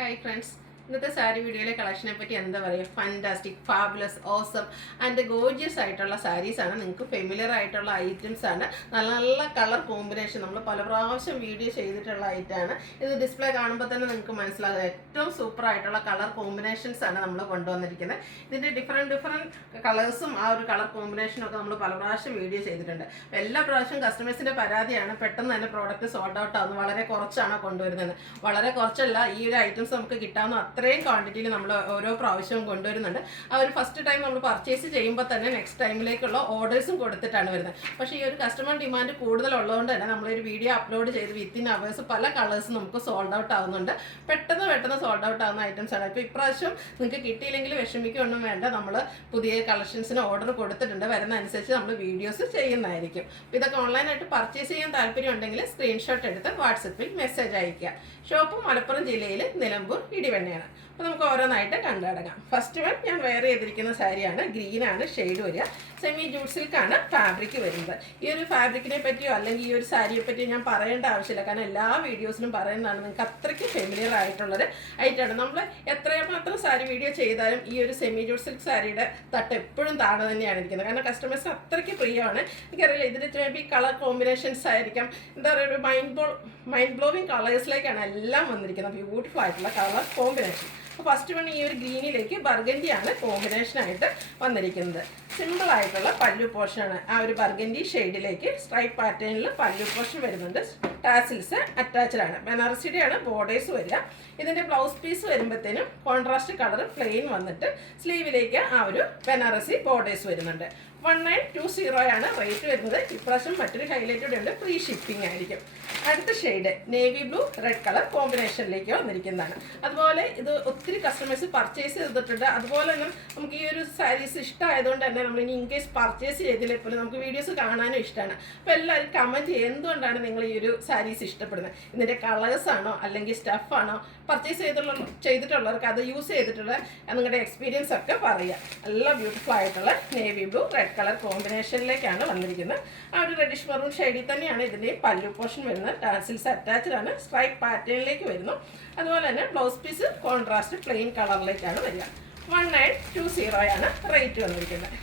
Hi friends, ഇന്നത്തെ സാരി വീഡിയോയിലെ കളക്ഷനെ പറ്റി എന്താ പറയുക, fantastic, fabulous, awesome and gorgeous ആയിട്ടുള്ള സാരീസാണ്. നിങ്ങൾക്ക് ഫെമിലിയർ ആയിട്ടുള്ള ഐറ്റംസ് ആണ്. നല്ല നല്ല കളർ കോമ്പിനേഷൻ നമ്മൾ പല പ്രാവശ്യം വീഡിയോ ചെയ്തിട്ടുള്ള ഐറ്റമാണ്. ഇത് ഡിസ്പ്ലേ കാണുമ്പോൾ തന്നെ നിങ്ങൾക്ക് മനസ്സിലാകും ഏറ്റവും സൂപ്പർ ആയിട്ടുള്ള കളർ കോമ്പിനേഷൻസ് ആണ് നമ്മൾ കൊണ്ടുവന്നിരിക്കുന്നത്. ഇതിൻ്റെ ഡിഫറെൻറ്റ് കളേഴ്സും ആ ഒരു കളർ കോമ്പിനേഷനും ഒക്കെ നമ്മൾ പല പ്രാവശ്യം വീഡിയോ ചെയ്തിട്ടുണ്ട്. എല്ലാ പ്രാവശ്യം കസ്റ്റമേഴ്സിൻ്റെ പരാതിയാണ് പെട്ടെന്ന് തന്നെ പ്രോഡക്റ്റ് സോൾഡ് ഔട്ട് ആവുന്നു, വളരെ കുറച്ചാണ് കൊണ്ടുവരുന്നത്. വളരെ കുറച്ചല്ല, ഈ ഒരു ഐറ്റംസ് നമുക്ക് കിട്ടാവുന്ന അത്രയും ക്വാണ്ടിറ്റിയിൽ നമ്മൾ ഓരോ പ്രാവശ്യവും കൊണ്ടുവരുന്നുണ്ട്. ആ ഒരു ഫസ്റ്റ് ടൈം നമ്മൾ പർച്ചേസ് ചെയ്യുമ്പോൾ തന്നെ നെക്സ്റ്റ് ടൈമിലേക്കുള്ള ഓർഡേഴ്സും കൊടുത്തിട്ടാണ് വരുന്നത്. പക്ഷേ ഈ ഒരു കസ്റ്റമർ ഡിമാൻഡ് കൂടുതലുള്ളതുകൊണ്ട് തന്നെ നമ്മളൊരു വീഡിയോ അപ്ലോഡ് ചെയ്ത് വിത്തിൻ അവേഴ്സ് പല കളേഴ്സും നമുക്ക് സോൾഡ് ഔട്ട് ആവുന്നുണ്ട്. പെട്ടെന്ന് സോൾഡ് ഔട്ട് ആവുന്ന ഐറ്റംസ് ആണ്. ഇപ്പോൾ ഇപ്രാവശ്യം നിങ്ങൾക്ക് കിട്ടിയില്ലെങ്കിൽ വിഷമിക്കൊന്നും വേണ്ട, നമ്മൾ പുതിയ കളക്ഷൻസിന് ഓർഡർ കൊടുത്തിട്ടുണ്ട്. വരുന്ന അനുസരിച്ച് നമ്മൾ വീഡിയോസ് ചെയ്യുന്നതായിരിക്കും. ഇതൊക്കെ ഓൺലൈനായിട്ട് പർച്ചേസ് ചെയ്യാൻ താല്പര്യം ഉണ്ടെങ്കിൽ സ്ക്രീൻഷോട്ട് എടുത്ത് വാട്സപ്പിൽ മെസ്സേജ് അയയ്ക്കുക. ഷോപ്പ് മലപ്പുറം ജില്ലയിൽ നിലമ്പൂർ ഇടിവണ്ണയാണ്. അപ്പോൾ നമുക്ക് ഓരോന്നായിട്ട് കണ്ടടങ്ങാം. ഫസ്റ്റ് വൺ ഞാൻ വെയർ ചെയ്തിരിക്കുന്ന സാരിയാണ്. ഗ്രീനാണ് ഷെയ്ഡ് വരിക. സെമി ജൂട്ട് സിൽക്കാണ് ഫാബ്രിക് വരുന്നത്. ഈ ഒരു ഫാബ്രിക്കിനെ പറ്റിയോ അല്ലെങ്കിൽ ഈ ഒരു സാരിയെ പറ്റിയോ ഞാൻ പറയേണ്ട ആവശ്യമില്ല, കാരണം എല്ലാ വീഡിയോസിലും പറയുന്നതാണ്. നിങ്ങൾക്ക് അത്രയ്ക്ക് ഫെമിലിയർ ആയിട്ടുള്ളൊരു ഐറ്റമാണ്. നമ്മൾ എത്രമാത്രം സാരി വീഡിയോ ചെയ്താലും ഈ ഒരു സെമി ജൂട്ട് സിൽക്ക് സാരിയുടെ തട്ട് എപ്പോഴും താഴെ തന്നെയാണ് ഇരിക്കുന്നത്. കാരണം കസ്റ്റമേഴ്സ് അത്രയ്ക്ക് പ്രിയമാണ്. എനിക്കറിയില്ല, ഇതിന് മേബി കളർ കോമ്പിനേഷൻസ് ആയിരിക്കാം, എന്താ പറയുക, ഒരു മൈൻഡ് ബ്ലോവിങ് കളേഴ്സിലേക്കാണ് എല്ലാം വന്നിരിക്കുന്നത്. ബ്യൂട്ടിഫുൾ ആയിട്ടുള്ള കളർ കോമ്പിനേഷൻ. ഫസ്റ്റ് വൺ ഈ ഒരു ഗ്രീനിലേക്ക് ബർഗൻഡിയാണ് കോമ്പിനേഷനായിട്ട് വന്നിരിക്കുന്നത്. സിമ്പിൾ ആയിട്ടുള്ള പല്ലു പോർഷനാണ്. ആ ഒരു ബർഗൻഡി ഷെയ്ഡിലേക്ക് സ്ട്രൈപ്പ് പാറ്റേണിൽ പല്ലു പോർഷൻ വരുന്നുണ്ട്. ടാസിൽസ് അറ്റാച്ച്ഡ് ആണ്. ബനാറസിയുടെയാണ് ബോർഡേഴ്സ് വരിക. ഇതിൻ്റെ ബ്ലൗസ് പീസ് വരുമ്പോഴത്തേനും കോൺട്രാസ്റ്റ് കളർ പ്ലെയിൻ വന്നിട്ട് സ്ലീവിലേക്ക് ആ ഒരു ബനാറസി ബോർഡേഴ്സ് വരുന്നുണ്ട്. 1920 ആണ് റേറ്റ് വരുന്നത്. ഇപ്രാവശ്യം മറ്റൊരു ഹൈലൈറ്റഡ് ഉണ്ട്, ഫ്രീ ഷിപ്പിംഗ് ആയിരിക്കും. അടുത്ത shade navy blue red colour കോമ്പിനേഷനിലേക്ക് വന്നിരിക്കുന്നതാണ്. അതുപോലെ ഇത് ഒത്തിരി കസ്റ്റമേഴ്സ് പർച്ചേസ് ചെയ്തിട്ടുണ്ട്. അതുപോലെ തന്നെ നമുക്ക് ഈ ഒരു സാരീസ് ഇഷ്ടമായതുകൊണ്ട് തന്നെ നമ്മൾ ഇനി ഇൻ കേസ് പർച്ചേസ് ചെയ്തില്ലേ പോലും നമുക്ക് വീഡിയോസ് കാണാനും ഇഷ്ടമാണ്. അപ്പോൾ എല്ലാവരും കമൻറ്റ് ചെയ്യുക, എന്തുകൊണ്ടാണ് നിങ്ങൾ ഈ ഒരു സാരീസ് ഇഷ്ടപ്പെടുന്നത്? ഇതിൻ്റെ കളേഴ്സാണോ അല്ലെങ്കിൽ സ്റ്റഫാണോ? പർച്ചേസ് ചെയ്തിട്ടുള്ളവർക്ക് അത് യൂസ് ചെയ്തിട്ടുള്ള നിങ്ങളുടെ എക്സ്പീരിയൻസ് ഒക്കെ പറയുക. നല്ല ബ്യൂട്ടിഫുൾ ആയിട്ടുള്ള നേവി ബ്ലൂ റെഡ് കളർ കോമ്പിനേഷനിലേക്കാണ് വന്നിരിക്കുന്നത്. ആ ഒരു റെഡിഷ് മെറൂൺ ഷെയ്ഡിൽ തന്നെയാണ് ഇതിൻ്റെ പല്ലു പോർഷൻ വരുന്നത്. ടാസിൽസ് അറ്റാച്ച്ഡ് ആണ്. സ്ട്രൈപ്പ് പാറ്റേണിലേക്ക് വരുന്നു. അതുപോലെ തന്നെ ബ്ലൗസ് പീസ് കോൺട്രാസ്റ്റ് പ്ലെയിൻ കളറിലേക്കാണ് വരിക. 1920 ആണ് റേറ്റ് വന്നിരിക്കുന്നത്.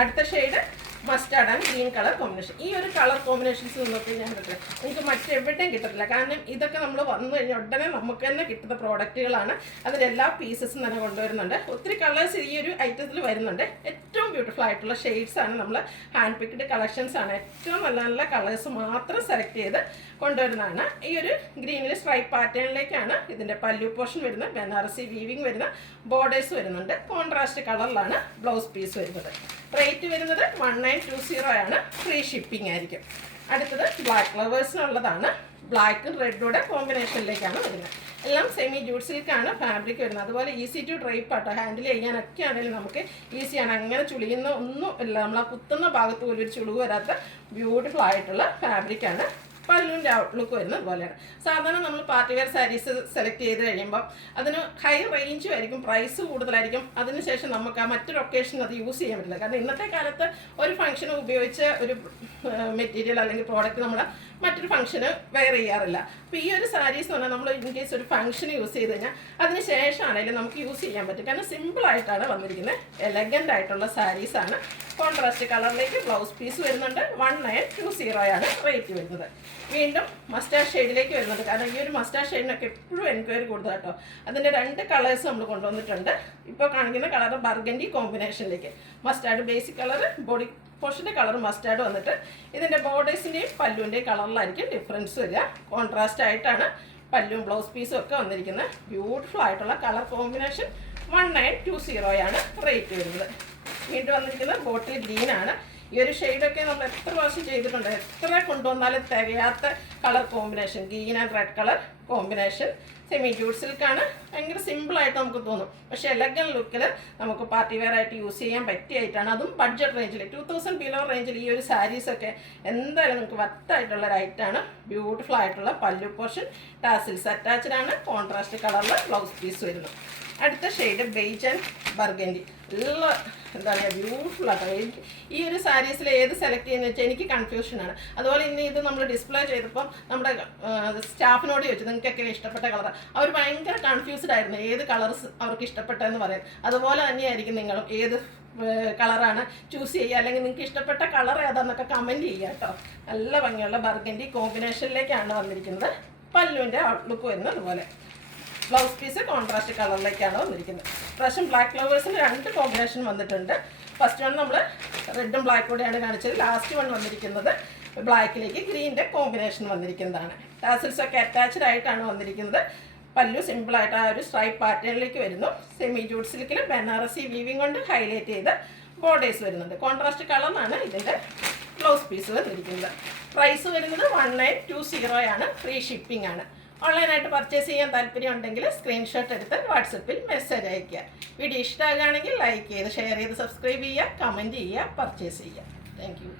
അടുത്ത shade mustard and green colour combination. ഈ ഒരു കളർ കോമ്പിനേഷൻസ് നോക്കി ഞാൻ കിട്ടില്ല, എനിക്ക് മറ്റെവിടെയും കിട്ടത്തില്ല. കാരണം ഇതൊക്കെ നമ്മൾ വന്നു കഴിഞ്ഞാൽ ഉടനെ നമുക്ക് തന്നെ കിട്ടുന്ന പ്രോഡക്റ്റുകളാണ്. അതിലെല്ലാ പീസസും തന്നെ കൊണ്ടുവരുന്നുണ്ട്. ഒത്തിരി കളേഴ്സ് ഈ ഒരു ഐറ്റത്തിൽ വരുന്നുണ്ട്. ഏറ്റവും ബ്യൂട്ടിഫുൾ ആയിട്ടുള്ള ഷെയ്ഡ്സ് ആണ്. നമ്മൾ ഹാൻഡ് പിക്ഡ് കളക്ഷൻസ് ആണ്. ഏറ്റവും നല്ല നല്ല കളേഴ്സ് മാത്രം സെലക്ട് ചെയ്ത് കൊണ്ടുവരുന്നതാണ്. ഈ ഒരു ഗ്രീനിൽ സ്ട്രൈപ്പ് പാറ്റേണിലേക്കാണ് ഇതിൻ്റെ പല്ലു പോർഷൻ വരുന്നത്. ബനാറസി വീവിങ് വരുന്ന ബോർഡേഴ്സ് വരുന്നുണ്ട്. കോൺട്രാസ്റ്റ് കളറിലാണ് ബ്ലൗസ് പീസ് വരുന്നത്. റേറ്റ് വരുന്നത് 1920 ആണ്. ഫ്രീ ഷിപ്പിംഗ് ആയിരിക്കും. അടുത്തത് ബ്ലാക്ക് ലവേഴ്സിനുള്ളതാണ്. ബ്ലാക്കും റെഡൂടെ കോമ്പിനേഷനിലേക്കാണ് വരുന്നത്. എല്ലാം സെമി ജൂട്ട് സിൽക്കാണ് ഫാബ്രിക് വരുന്നത്. അതുപോലെ ഈസി ടു ഡ്രൈപ്പ് ആട്ടോ, ഹാൻഡിൽ ചെയ്യാനൊക്കെ ആണെങ്കിലും നമുക്ക് ഈസിയാണ്. അങ്ങനെ ചുളിയുന്ന ഒന്നും ഇല്ല, നമ്മൾ ആ കുത്തുന്ന ഭാഗത്ത് പോലും ഒരു ചുളിവ് വരാത്ത ബ്യൂട്ടിഫുൾ ആയിട്ടുള്ള ഫാബ്രിക്കാണ്. പല്ലുവിൻ്റെ ഔട്ട്ലുക്ക് വരുന്നത് പോലെയാണ്. സാധാരണ നമ്മൾ പാർട്ടി വെയർ സാരീസ് സെലക്ട് ചെയ്ത് കഴിയുമ്പോൾ അതിന് ഹൈ റേഞ്ചും ആയിരിക്കും, പ്രൈസ് കൂടുതലായിരിക്കും. അതിനുശേഷം നമുക്ക് ആ മറ്റൊരു ഒക്കേഷൻ അത് യൂസ് ചെയ്യാൻ പറ്റില്ല. കാരണം ഇന്നത്തെ കാലത്ത് ഒരു ഫംഗ്ഷന് ഉപയോഗിച്ച ഒരു മെറ്റീരിയൽ അല്ലെങ്കിൽ പ്രോഡക്റ്റ് നമ്മൾ മറ്റൊരു ഫംഗ്ഷന് വെയർ ചെയ്യാറില്ല. അപ്പോൾ ഈ ഒരു സാരീസ് എന്ന് പറഞ്ഞാൽ നമ്മൾ ഇൻ കേസ് ഒരു ഫംഗ്ഷന് യൂസ് ചെയ്ത് കഴിഞ്ഞാൽ അതിന് ശേഷമാണെങ്കിലും നമുക്ക് യൂസ് ചെയ്യാൻ പറ്റും. കാരണം സിമ്പിളായിട്ടാണ് വന്നിരിക്കുന്നത്. എലഗൻ്റ് ആയിട്ടുള്ള സാരീസാണ്. കോൺട്രാസ്റ്റ് കളറിലേക്ക് ബ്ലൗസ് പീസ് വരുന്നുണ്ട്. 1920 ആണ് റേറ്റ് വരുന്നത്. വീണ്ടും മസ്റ്റാർഡ് ഷെയ്ഡിലേക്ക് വരുന്നുണ്ട്. കാരണം ഈ ഒരു മസ്റ്റാർഡ് ഷെയ്ഡിനൊക്കെ എപ്പോഴും എൻക്വയറി കൂടുതൽ കേട്ടോ. അതിൻ്റെ 2 കളേഴ്സ് നമ്മൾ കൊണ്ടുവന്നിട്ടുണ്ട്. ഇപ്പോൾ കാണിക്കുന്ന കളർ ബർഗൻഡി കോമ്പിനേഷനിലേക്ക്. മസ്റ്റാർഡ് ബേസിക് കളർ, ബോഡി പോർഷൻ്റെ കളർ മസ്റ്റാർഡ് വന്നിട്ട് ഇതിൻ്റെ ബോർഡേഴ്സിൻ്റെയും പല്ലുവിൻ്റെയും കളറിലായിരിക്കും ഡിഫറൻസ് വരിക. കോൺട്രാസ്റ്റ് ആയിട്ടാണ് പല്ലും ബ്ലൗസ് പീസും ഒക്കെ വന്നിരിക്കുന്നത്. ബ്യൂട്ടിഫുൾ ആയിട്ടുള്ള കളർ കോമ്പിനേഷൻ. 1920 ആണ് റേറ്റ് വരുന്നത്. വീണ്ടും വന്നിരിക്കുന്നത് ബോട്ടിൽ ഗ്രീൻ ആണ്. ഈ ഒരു ഷെയ്ഡൊക്കെ നമ്മൾ എത്ര പ്രാവശ്യം ചെയ്തിട്ടുണ്ട്, എത്ര കൊണ്ടുവന്നാലും തികയാത്ത colour combination. Green and red colour combination. Semi jute സിൽക്കാണ്. ഭയങ്കര സിമ്പിളായിട്ട് നമുക്ക് തോന്നും, പക്ഷേ എലഗൻ ലുക്കിൽ നമുക്ക് പാർട്ടി വെയർ ആയിട്ട് യൂസ് ചെയ്യാൻ പറ്റിയായിട്ടാണ്. അതും ബഡ്ജറ്റ് റേഞ്ചിൽ 2000 ബിലോ റേഞ്ചിൽ ഈ ഒരു സാരീസൊക്കെ എന്തായാലും നമുക്ക് വർത്തായിട്ടുള്ള ഒരു ഐറ്റാണ്. ബ്യൂട്ടിഫുൾ ആയിട്ടുള്ള പല്ലു പോർഷൻ, ടാസിൽസ് അറ്റാച്ച്ഡ് ആണ്. കോൺട്രാസ്റ്റ് കളറിൽ ബ്ലൗസ് പീസ് വരുന്നു. അടുത്ത ഷെയ്ഡ് ബേജ് ആൻഡ് ബർഗൻഡി. നല്ല എന്താ പറയുക, ബ്യൂട്ടിഫുൾ ആട്ടോ. ഈ ഒരു സാരീസിൽ ഏത് സെലക്ട് ചെയ്യുന്നത് വെച്ചാൽ എനിക്ക് കൺഫ്യൂഷനാണ്. അതുപോലെ ഇന്ന് ഇത് നമ്മൾ ഡിസ്പ്ലേ ചെയ്തപ്പം നമ്മുടെ സ്റ്റാഫിനോട് ചോദിച്ചു നിങ്ങൾക്കൊക്കെ ഇഷ്ടപ്പെട്ട കളർ. അവർ ഭയങ്കര കൺഫ്യൂസ്ഡ് ആയിരുന്നു ഏത് കളർസ് അവർക്ക് ഇഷ്ടപ്പെട്ടതെന്ന് പറയാൻ. അതുപോലെ തന്നെയായിരിക്കും നിങ്ങളും ഏത് കളറാണ് ചൂസ് ചെയ്യുക, അല്ലെങ്കിൽ നിങ്ങൾക്ക് ഇഷ്ടപ്പെട്ട കളർ ഏതാണെന്നൊക്കെ കമൻറ്റ് ചെയ്യുക കേട്ടോ. നല്ല ഭംഗിയുള്ള ബർഗൻഡി കോമ്പിനേഷനിലേക്കാണ് വന്നിരിക്കുന്നത്. പല്ലുവിൻ്റെ ഔട്ട്ലുക്ക് വരുന്നത് അതുപോലെ. ബ്ലൗസ് പീസ് കോൺട്രാസ്റ്റ് കളറിലേക്കാണ് വന്നിരിക്കുന്നത്. പ്രാവശ്യം ബ്ലാക്ക് ഫ്ലവേഴ്സിന് 2 കോമ്പിനേഷൻ വന്നിട്ടുണ്ട്. ഫസ്റ്റ് വൺ നമ്മൾ റെഡും ബ്ലാക്ക് കൂടെയാണ് കാണിച്ചത്. ലാസ്റ്റ് വൺ വന്നിരിക്കുന്നത് ബ്ലാക്കിലേക്ക് ഗ്രീൻ്റെ കോമ്പിനേഷൻ വന്നിരിക്കുന്നതാണ്. ടാസിൽസ് ഒക്കെ അറ്റാച്ച്ഡ് ആയിട്ടാണ് വന്നിരിക്കുന്നത്. പല്ലു സിമ്പിളായിട്ട് ആ ഒരു സ്ട്രൈപ്പ് പാറ്റേണിലേക്ക് വരുന്നു. സെമി ജൂട്ട് സിൽക്കിൽ ബനാറസി വീവിങ് കൊണ്ട് ഹൈലൈറ്റ് ചെയ്ത് ബോർഡേഴ്സ് വരുന്നുണ്ട്. കോൺട്രാസ്റ്റ് കളറിനാണ് ഇതിൻ്റെ ബ്ലൗസ് പീസ് വന്നിരിക്കുന്നത്. പ്രൈസ് വരുന്നത് 1920 ആണ്. ഫ്രീ ഷിപ്പിംഗ് ആണ്. ഓൺലൈനായിട്ട് പർച്ചേസ് ചെയ്യാൻ താല്പര്യം ഉണ്ടെങ്കിൽ സ്ക്രീൻഷോട്ട് എടുത്ത് വാട്സപ്പിൽ മെസ്സേജ് അയയ്ക്കുക. വീഡിയോ ഇഷ്ടമാകുകയാണെങ്കിൽ ലൈക്ക് ചെയ്ത് ഷെയർ ചെയ്ത് സബ്സ്ക്രൈബ് ചെയ്യുക, കമൻറ്റ് ചെയ്യുക, പർച്ചേസ് ചെയ്യുക. Thank you.